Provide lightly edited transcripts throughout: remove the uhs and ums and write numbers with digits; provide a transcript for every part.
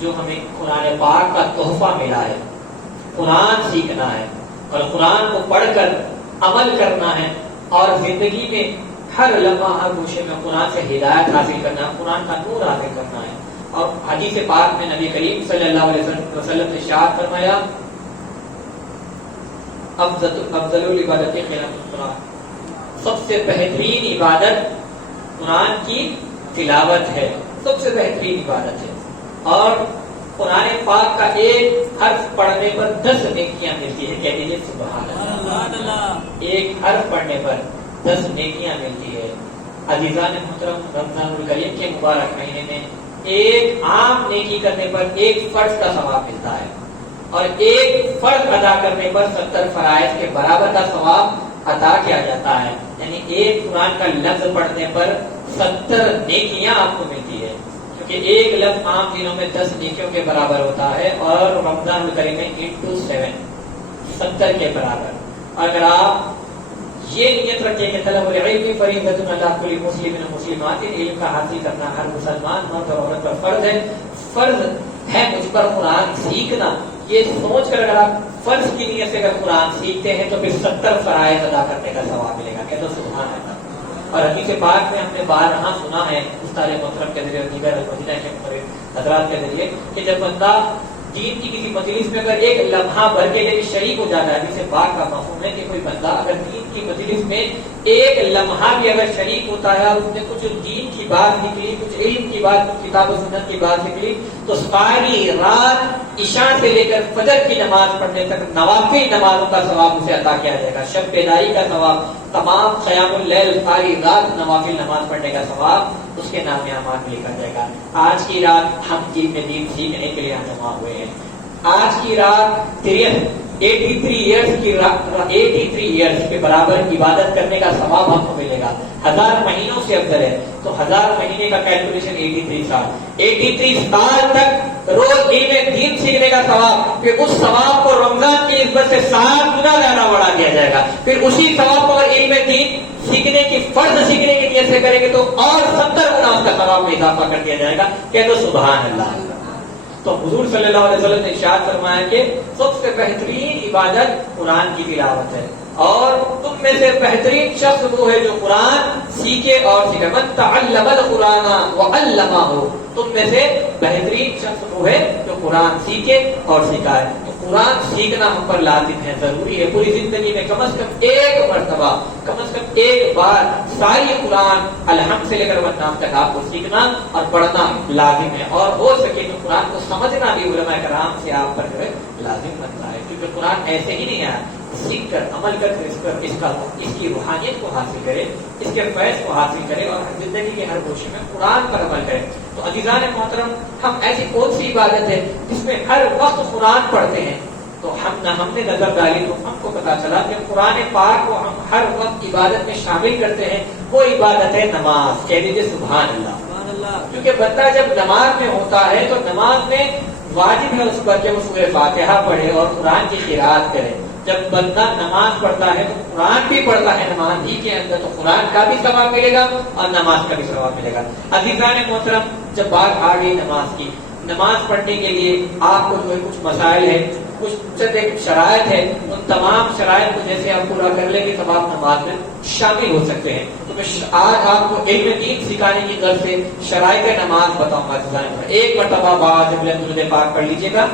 جو ہمیں قرآن پاک کا تحفہ ملا ہے، قرآن سیکھنا ہے اور قرآن کو پڑھ کر عمل کرنا ہے اور زندگی میں ہر لمحہ ہر گوشے میں قرآن سے ہدایت حاصل کرنا ہے، قرآن کا نور حاصل کرنا ہے. اور حدیث پاک میں نبی کریم صلی اللہ علیہ وسلم نے ارشاد فرمایا افضل العبادت قراءۃ القرآن، سب سے بہترین عبادت قرآن کی تلاوت ہے، سب سے بہترین عبادت ہے. اور قرآن پاک کا ایک حرف پڑھنے پر 10 نیکیاں ملتی ہے. کہہ دیجیے سبحان اللہ. ایک حرف پڑھنے پر 10 نیکیاں ملتی ہے. عزیزان محترم، رمضان الکریم کے مبارک مہینے میں ایک عام نیکی کرنے پر ایک فرض کا ثواب ملتا ہے اور ایک فرض ادا کرنے پر 70 فرائض کے برابر کا ثواب عطا کیا جاتا ہے. یعنی ایک قرآن کا لفظ پڑھنے پر 70 نیکیاں آپ کو ملتی ہے، کیونکہ ایک لفظ عام دنوں میں 10 نیکیوں کے برابر ہوتا ہے اور رمضان الکریم میں 7 70 کے برابر. اگر آپ یہ نیت رکھیں کہ طلب العلم فریضۃ علی کل مسلم و مسلمات، علم کا حاصل کرنا ہر مسلمان مرد اور عورت پر فرض ہے، فرض ہے مجھ پر قرآن سیکھنا، یہ سوچ کر اگر آپ فرض کی نیت سے اگر قرآن سیکھتے ہیں تو پھر 70 فرائض ادا کرنے کا ثواب ملے گا. کہہ دو سبحان اللہ. اور حدیث پاک میں ہم نے بارہا سنا ہے استاد محترم کے ذریعے دیگر المدینہ کے حضرات کے ذریعے کہ جب بندہ دین کی کسی مجلس میں اگر ایک لمحہ بھر کے لیے شریک ہو جاتا ہے، حدیث پاک کا مفہوم ہے کہ کوئی بندہ اگر دین کی مجلس میں ایک لمحہ بھی اگر شریک ہوتا ہے اور اس نے کچھ دین کی بات نکلی، کچھ علم کی بات، کچھ کتاب و سنت کی بات نکلی، تو ساری رات عشاء سے لے کر فجر کی نماز پڑھنے تک نوافل نمازوں کا ثواب اسے عطا کیا جائے گا. شب بیداری کا ثواب، تمام قیام اللیل ساری رات نوافل نماز پڑھنے کا ثواب اس کے نام میں اعمال میں لکھا جائے گا. آج کی رات ہم دین میں دین سیکھنے کے لیے جمع ہوئے ہیں. آج کی رات 83 ایئرس کے برابر عبادت کرنے کا ثواب ہم کو ملے گا. 1000 مہینوں سے افضل ہے تو 1000 مہینے کا کیلکولیشن 83 سال، 83 سال تک روز علم دین سیکھنے کا ثواب، پھر اس ثواب کو رمضان کی نسبت سے 7 گنا زیادہ بڑھا دیا جائے گا. پھر اسی ثواب کو اگر علم دین سیکھنے کی فرض سیکھنے کی نیت سے کریں گے تو اور 70 گنا اس کا ثواب میں اضافہ کر دیا جائے گا. کہہ دو سبحان اللہ. تو حضور صلی اللہ علیہ وسلم نے ارشاد فرمایا کہ سب سے بہترین عبادت قرآن کی تلاوت ہے اور تم میں سے بہترین شخص وہ ہے جو قرآن سیکھے اور سکھائے. من تعلم القرآن وعلمہ، تم میں سے بہترین شخص وہ ہے جو قرآن سیکھے اور سکھائے. تو قرآن سیکھنا ہم پر لازم ہے، ضروری ہے. پوری زندگی میں کم از کم ایک مرتبہ، کم از کم ایک بار ساری قرآن الحمد سے لے کر والناس تک آپ کو سیکھنا اور پڑھنا لازم ہے. اور ہو سکے تو قرآن کو سمجھنا بھی علماء کرام سے آپ پر لازم بنتا ہے، کیونکہ قرآن ایسے ہی نہیں آیا. سیکھ کر عمل کر اس کی روحانیت کو حاصل کرے، اس کے فیض کو حاصل کرے اور زندگی کے ہر گوشے میں قرآن پر عمل کرے. تو عزیزان محترم، ہم ایسی کون سی عبادت ہے جس میں ہر وقت قرآن پڑھتے ہیں؟ تو ہم نے نظر ڈالی تو ہم کو پتا چلا کہ قرآن پاک کو ہم ہر وقت عبادت میں شامل کرتے ہیں. وہ عبادت ہے نماز. کہہ دیجیے سبحان اللہ. کیونکہ بندہ جب نماز میں ہوتا ہے تو نماز میں واجب ہے اس پر کہ وہ سورہ فاتحہ پڑھے اور قرآن کی قرات کرے. جب بندہ نماز پڑھتا ہے تو قرآن بھی پڑھتا ہے نماز ہی کے اندر، تو قرآن کا بھی ثواب ملے گا اور نماز کا بھی ثواب ملے گا. عزیزان محترم، جب بات آ گئی نماز کی، نماز پڑھنے کے لیے آپ کو جو کچھ مسائل ہے، کچھ شرائط ہے، ان تمام شرائط کو جیسے آپ پورا کر لیں گے تب آپ نماز میں شامل ہو سکتے ہیں. تو میں آج آپ کو علم دین سکھانے کی طرف سے شرائط نماز بتاؤں گا. ایک مرتبہ بعد درود پاک پڑھ لیجیے گا.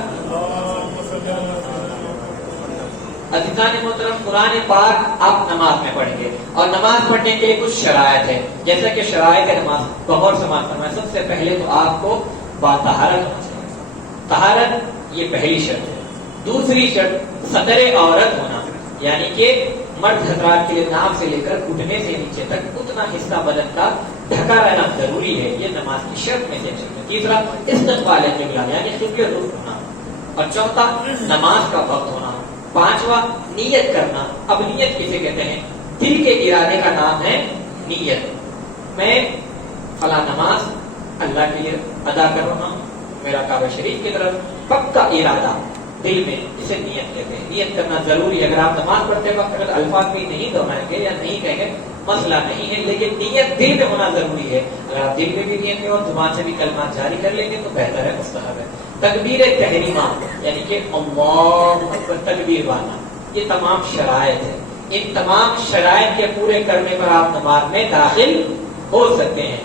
عزیزان محترم، قرآن پاک آپ نماز میں پڑھیں گے اور نماز پڑھنے کے لیے کچھ شرائط ہے. جیسا کہ شرائط نماز بغور سماعت فرمائیں. سب سے پہلے تو آپ کو باطہارت ہونا چاہیے. طہارت یہ پہلی شرط ہے. دوسری شرط سطر عورت ہونا، یعنی کہ مرد حضرات کے لیے ناف سے لے کر گھٹنے سے نیچے تک اتنا حصہ بدن کا ڈھکا رہنا ضروری ہے. یہ نماز کی شرط میں سے. تیسرا استقبال قبلہ یعنی قبلہ رخ ہونا. اور چوتھا نماز کا وقت ہونا. پانچواں نیت کرنا. اب نیت کسے کہتے ہیں؟ دل کے ارادے کا نام ہے نیت. میں فلاں نماز اللہ کے لیے ادا کر رہا ہوں، میرا کعبہ شریف کی طرف پکا ارادہ دل میں، اسے نیت کہتے ہیں. نیت کرنا ضروری ہے. اگر آپ نماز پڑھتے وقت اگر الفاظ بھی نہیں دہرائیں گے یا نہیں کہیں گے مسئلہ نہیں ہے، لیکن نیت دل میں ہونا ضروری ہے. اگر آپ دل میں بھی نیت میں اور زبان سے بھی کلمات جاری کر لیں گے تو بہتر ہے، مستحب ہے. تکبیر تحریمہ یعنی کہ اللہ اکبر تکبیر والا، یہ تمام شرائط ہے. ان تمام شرائط کے پورے کرنے پر آپ نماز میں داخل ہو سکتے ہیں.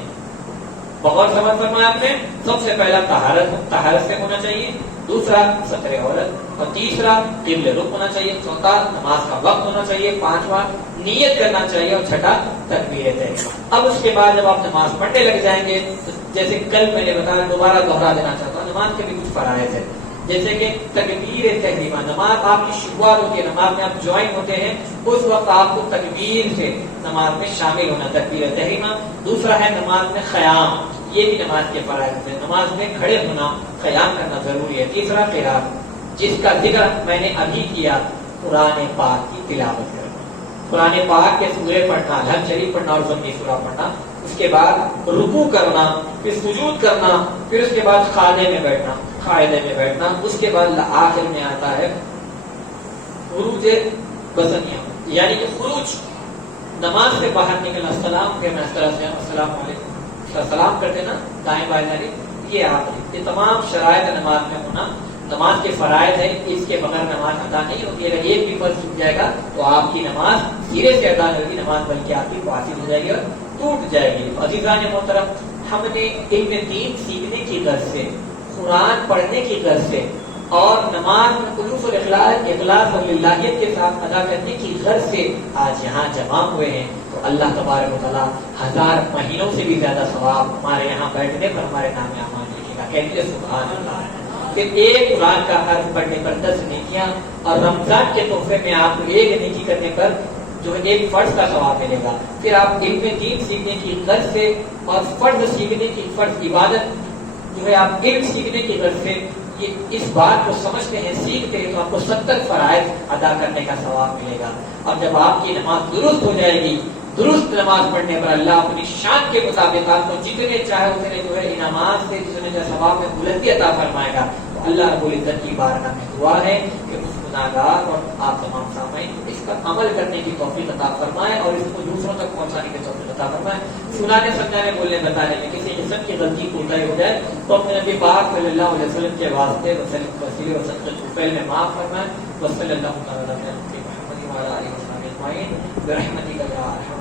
بہت سمجھ فرمایا آپ نے. سب سے پہلا طہارت سے ہونا چاہیے، دوسرا ستر عورت، اور تیسرا قبل رخ ہونا چاہیے، چوتھا نماز کا وقت ہونا چاہیے، پانچواں نیت کرنا چاہیے، اور چھٹا تکبیر تحریمہ. اب اس کے بعد جب آپ نماز پڑھنے لگ جائیں گے تو جیسے کل میں نے بتایا، دوبارہ دوہرا دینا چاہتا ہوں، نماز کے بھی کچھ فرائض ہے. جیسے کہ تکبیر تحریمہ، نماز آپ کی شروعات ہوتی ہے، نماز میں آپ جوائن ہوتے ہیں، اس وقت آپ کو تکبیر سے نماز میں شامل ہونا، تکبیر تحریمہ. دوسرا ہے نماز میں قیام، یہ بھی نماز کے فرائض ہے، نماز میں کھڑے ہونا، قیام کرنا ضروری ہے. تیسرا قرات، جس کا ذکر میں نے ابھی کیا، قرآن پاک کی تلاوت کرنا، قرآن پاک کے سورے پڑھنا، الحمد شریف پڑھنا اور ضمنی سورہ پڑھنا. اس کے بعد رکوع کرنا، پھر سجود کرنا، پھر اس کے بعد قاعدے میں بیٹھنا. اس کے بعد آخر میں آتا ہے خروج بسنیہ، یعنی کہ خروج، نماز سے باہر نکلنا، السلام پھیرنا، السلام علیکم، سلام کرتے نا دائیں بائیں جانب، یہ آخری. یہ تمام شرائط نماز میں ہونا، نماز کے فرائض ہے، اس کے بغیر نماز ادا نہیں ہوتی. اگر ایک بھی فرض چھوٹ جائے گا تو آپ کی نماز سرے سے ادا نہیں ہوگی، نماز بلکہ آپ کی فاسد ہو جائے گی اور ٹوٹ جائے گی. عزیزان محترم، ہم نے علم دین سیکھنے کی غرض سے، قرآن پڑھنے کی غرض سے اور نماز میں خلوص اور اخلاص اور للہیت کے ساتھ ادا کرنے کی غرض سے آج یہاں جمع ہوئے ہیں. تو اللہ تبارک و تعالیٰ 1000 مہینوں سے بھی زیادہ ثواب ہمارے یہاں بیٹھنے پر ہمارے نام اعمال لکھے گا. کہتے ہیں سبحان اللہ. پھر ایک قرآن کا حرف پڑھنے پر 10 نیکیاں، اور رمضان کے تحفے میں آپ کو ایک نیکی کرنے پر جو ہے ایک فرض کا ثواب ملے گا. پھر آپ علم دین سیکھنے کی غرض سے اور فرض سیکھنے کی، فرض عبادت جو ہے آپ علم سیکھنے کی غرض سے یہ اس بات کو سمجھتے ہیں، سیکھتے ہیں، تو آپ کو 70 فرائض ادا کرنے کا ثواب ملے گا. اور جب آپ کی نماز درست ہو جائے گی، درست نماز پڑھنے پر اللہ اپنی شان کے مطابق آپ کو جتنے چاہے اتنے جو ہے انعامات سے، جتنے جو ثواب میں بلندی عطا فرمائے گا. تو اللہ رب العزت کی بارگاہ میں دعا ہے کہ اس گناہگار اور آپ تمام سامعین اس پر عمل کرنے کی توفیق عطا فرمائے اور اس کو دوسروں تک پہنچانے کی توفیق عطا فرمائے. سنانے سمجھانے بولنے بتانے میں کسی قسم کی غلطی کوتاہی ہو جائے تو اپنے نبی پاک صلی اللہ علیہ وسلم کے واسطے وسیلے و صدقے طفیل میں معاف فرمائے. وصلی اللہ تعالی علی محمد و علی آلہ وصحبہ اجمعین برحمتک یا ارحم